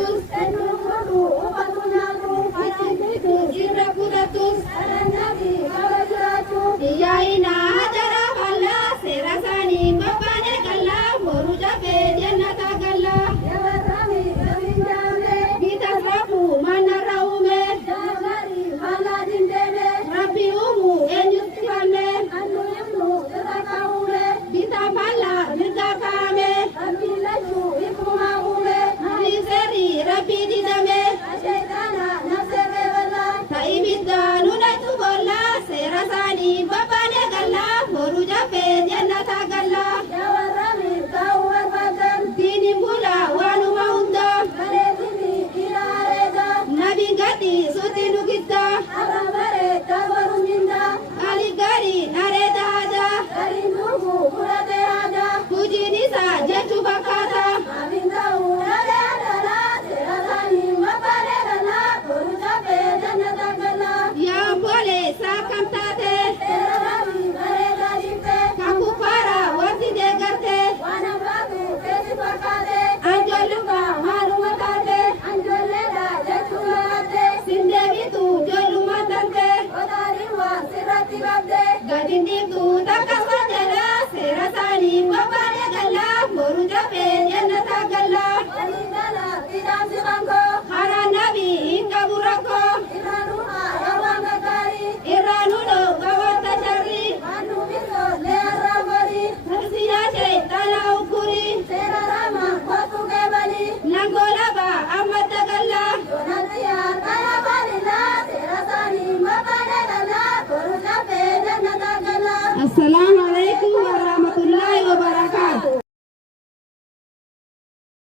baratus itu jirra kudatus diyaina jara balla serasani babane galla moru jabe jannata galla bitasrafu manaraume rabbi umu enyustifame bita balla mirgafame niseri rabbi didame taibidda nunatu bolla serasani babane galla moru jabe jannata galla dini bula wanu maunda nabi gadi suti nukitta ali gari nareda ada kujini sa jechu bakata ya boleh sakam tate kaku para wasi degarte anjoluka malu makate sindevi tu jolu matante gadindi tu takas wajala serasani babane galla moru jabe jannata galla hara nabi inga burako iranulo gawata jari nasiya shaitana ukuri nangola ba amata galla assalamu